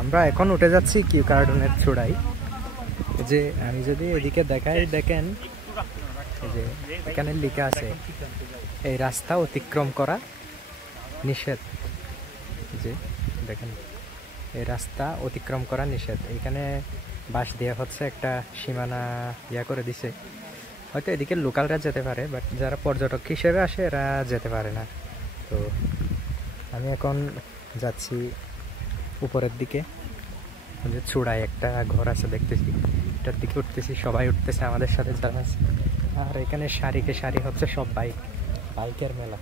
আমরা এখন উঠে যাচ্ছি কিউ কার্টুনের চূড়ায়। যে আমি যদি এদিকে দেখাই, দেখেন এই যে এখানে লেখা আছে এই রাস্তা অতিক্রম করা নিষেধ। যে দেখেন এই রাস্তা অতিক্রম করা নিষেধ। এখানে বাঁশ দেওয়া হচ্ছে, একটা সীমানা করে দিছে। হয়তো এদিকে লোকালরা যেতে পারে, বাট যারা পর্যটক হিসেবে আসে এরা যেতে পারে না। তো আমি এখন যাচ্ছি উপরের দিকে, যে চূড়ায় একটা ঘর আছে দেখতেছি, এটার দিকে উঠতেছি। সবাই উঠতেছে আমাদের সাথে যারা আছে। আর এখানে সারিকে সারি হচ্ছে সব বাইকের মেলা,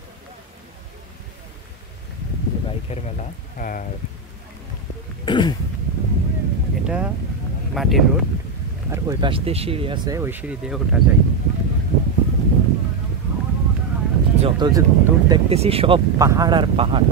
বাইকের মেলা। আর এটা মাটির রোড, আর ওই পাশ দিয়ে সিঁড়ি আছে, ওই সিঁড়ি দিয়ে ওঠা যায়। যত দূর দেখতেছি সব পাহাড় আর পাহাড়।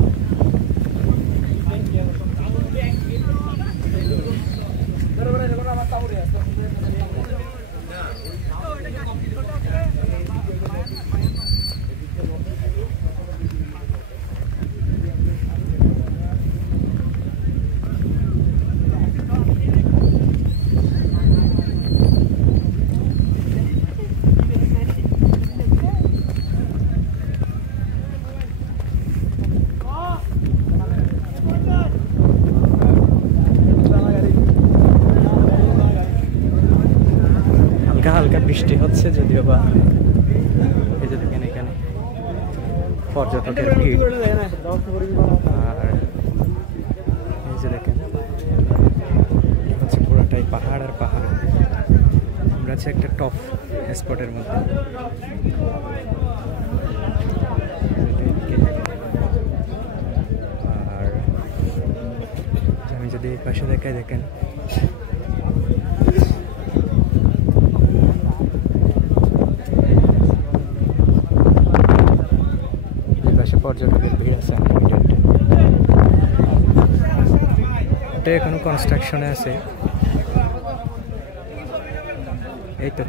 হালকা বৃষ্টি হচ্ছে যদিও বা। এই যে দেখেন এখানে পর্যটকের ভিড়। আর এই যে দেখেন হচ্ছে পুরোটাই পাহাড় আর পাহাড়। আমরা আছি একটা টপ স্পটের মধ্যে। আর আমি যদি এই পাশে দেখাই, দেখেন পর্যটকের ভিড় আছে আনলিমিটেড। এটা এখনো কনস্ট্রাকশনে আছে। এই তো